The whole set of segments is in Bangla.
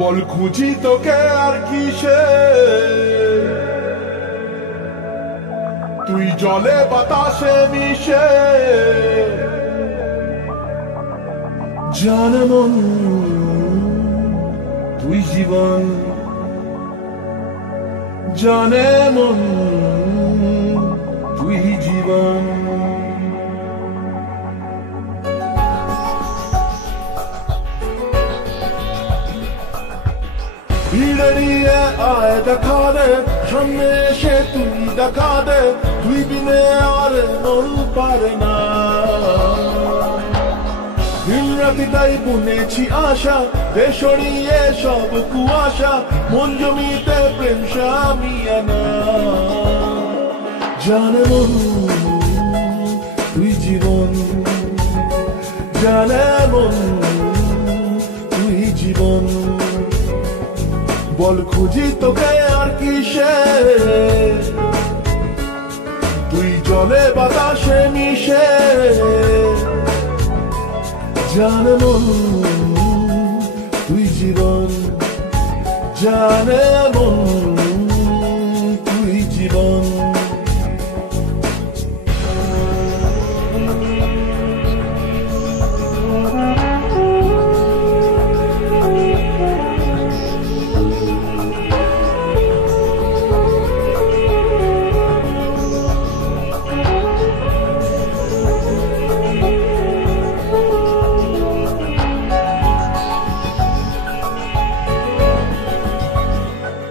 বল খুঁজি তোকে আর কিসে, তুই জলে বাতাসে মিশে। জানে মন তুই জীবন, জানে মন তুই জীবন। ভিড়ে নিয়ে আয় দেখা দে, সামনে এসে তুই দেখা দে, তুই বিনে আর মন পারে না। দিন রাতি তাই বুনেছি আশা, দে সরিয়ে সব কুয়াশা, মন জমিতে প্রেম শামিয়ানা। জানে মন তুই জীবন, জানে মন তুই জীবন। বল খুঁজি তোকে আর কিসে, তুই জলে বাতাসে মিশে। জানে মন তুই জীবন, জানে মন তুই জীবন।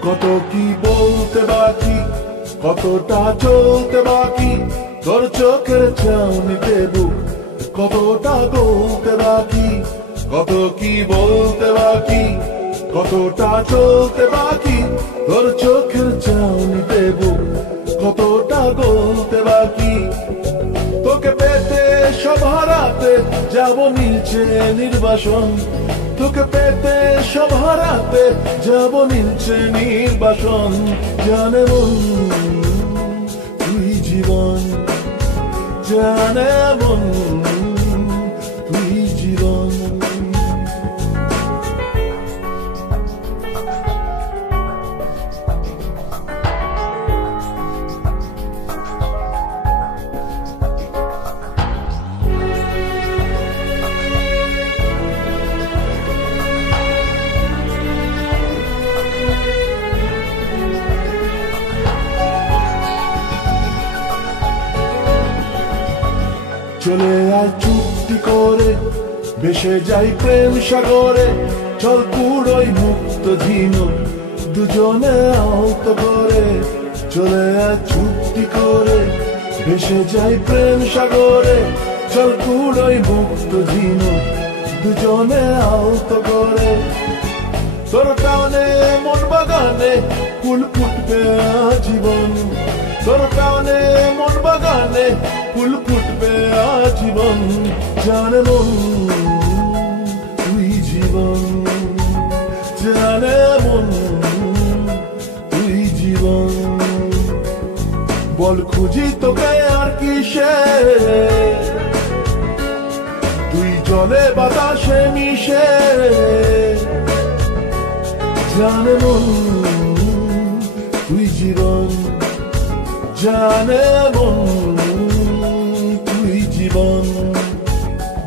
কত কি বলতে বাকি, কতটা চলতে বাকি, তোর চোখের চাউনিতে বুক কতটা গলতে বাকি। কত কি বলতে বাকি, কতটা চলতে বাকি, তোর চোখের চাউনিতে বুক কতটা গলতে বাকি। তোকে পেতে সব হারাতে যাব নিচে নির্বাসন, তোকে পেতে সব হারাতে যাব নিচে নির্বাসন। জানে মন তুই জীবন, জানে মন তুই জীবন। চলে আয় চুক্তি করে, ভেসে যাই প্রেম সাগরে, চল কুড়োই মুক্ত ঝিনুক দুজনে আহত করে। চলে আয় চুক্তি করে, ভেসে যাই প্রেম সাগরে, চল কুড়োই মুক্ত ঝিনুক দুজনে আহত করে। তোর টানে মন বাগানে ফুল ফুটবে আজীবন, তোর টানে মন বাগানে ফুল ফুটবে আজীবন। জানে মন তুই জীবন, জানে মন তুই জীবন। বল খুঁজি তোকে আর কিসে, তুই জলে বাতাসে মিশে। জানে মন তুই জীবন, জানে মন তুই জীবন,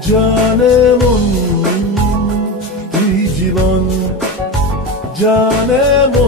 জানে মন তুই জীবন, জানে মন।